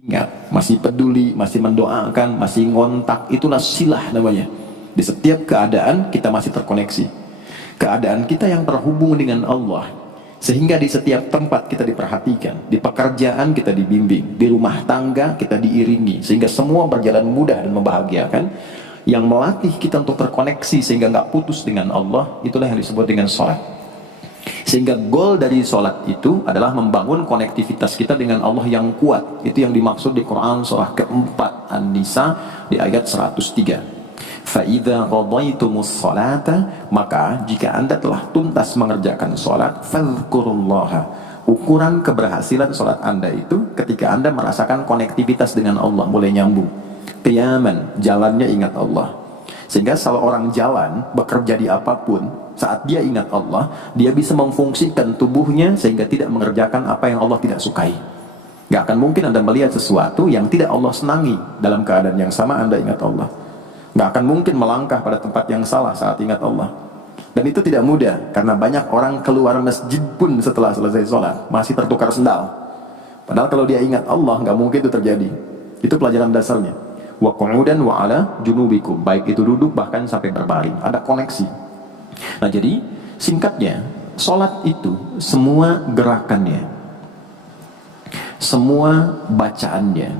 ingat, masih peduli, masih mendoakan, masih ngontak, itulah silah namanya. Di setiap keadaan kita masih terkoneksi. Keadaan kita yang terhubung dengan Allah, sehingga di setiap tempat kita diperhatikan, di pekerjaan kita dibimbing, di rumah tangga kita diiringi, sehingga semua berjalan mudah dan membahagiakan. Yang melatih kita untuk terkoneksi sehingga nggak putus dengan Allah, itulah yang disebut dengan sholat. Sehingga goal dari sholat itu adalah membangun konektivitas kita dengan Allah yang kuat. Itu yang dimaksud di Quran surah keempat An-Nisa di ayat 103. فَإِذَا قَضَيْتُمُ الصَّلَاةَ, maka jika anda telah tuntas mengerjakan sholat, فَاذْكُرُوا اللَّهَ. Ukuran keberhasilan sholat anda itu ketika anda merasakan konektivitas dengan Allah mulai nyambung. Qiyaman, jalannya ingat Allah. Sehingga kalau orang jalan, bekerja di apapun, saat dia ingat Allah, dia bisa memfungsikan tubuhnya sehingga tidak mengerjakan apa yang Allah tidak sukai. Gak akan mungkin Anda melihat sesuatu yang tidak Allah senangi dalam keadaan yang sama Anda ingat Allah. Gak akan mungkin melangkah pada tempat yang salah saat ingat Allah. Dan itu tidak mudah, karena banyak orang keluar masjid pun setelah selesai sholat masih tertukar sendal. Padahal kalau dia ingat Allah, gak mungkin itu terjadi. Itu pelajaran dasarnya. Wa qu'udan wa ala junubikum, baik itu duduk bahkan sampai berbaring, ada koneksi. Nah, jadi singkatnya, sholat itu semua gerakannya, semua bacaannya,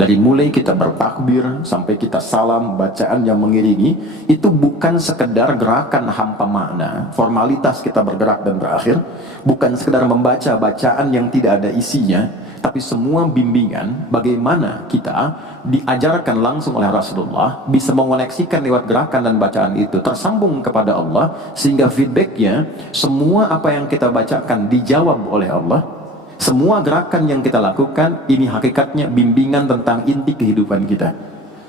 dari mulai kita bertakbir sampai kita salam, bacaan yang mengiringi, itu bukan sekedar gerakan hampa makna, formalitas kita bergerak dan berakhir, bukan sekedar membaca bacaan yang tidak ada isinya, tapi semua bimbingan bagaimana kita diajarkan langsung oleh Rasulullah bisa mengoneksikan lewat gerakan dan bacaan itu tersambung kepada Allah, sehingga feedbacknya semua apa yang kita bacakan dijawab oleh Allah. Semua gerakan yang kita lakukan ini hakikatnya bimbingan tentang inti kehidupan kita.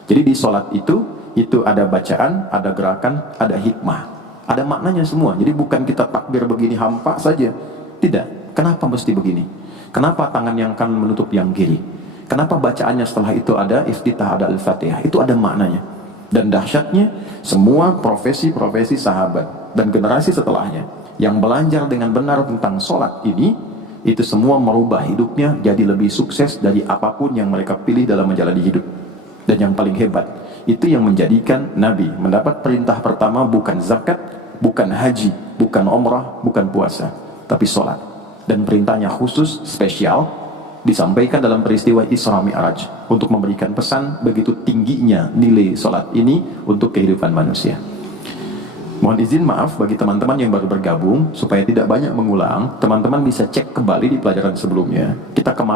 Jadi di sholat itu ada bacaan, ada gerakan, ada hikmah, ada maknanya semua. Jadi bukan kita takbir begini hampa saja, tidak. Kenapa mesti begini? Kenapa tangan yang kanan menutup yang kiri? Kenapa bacaannya setelah itu ada iftitah, ada al-fatihah? Itu ada maknanya. Dan dahsyatnya, semua profesi-profesi sahabat dan generasi setelahnya yang belajar dengan benar tentang sholat ini, itu semua merubah hidupnya jadi lebih sukses dari apapun yang mereka pilih dalam menjalani hidup. Dan yang paling hebat, itu yang menjadikan Nabi mendapat perintah pertama bukan zakat, bukan haji, bukan umrah, bukan puasa, tapi sholat. Dan perintahnya khusus, spesial, disampaikan dalam peristiwa Isra Mi'raj untuk memberikan pesan begitu tingginya nilai sholat ini untuk kehidupan manusia. Mohon izin maaf bagi teman-teman yang baru bergabung, supaya tidak banyak mengulang, teman-teman bisa cek kembali di pelajaran sebelumnya. Kita kemarin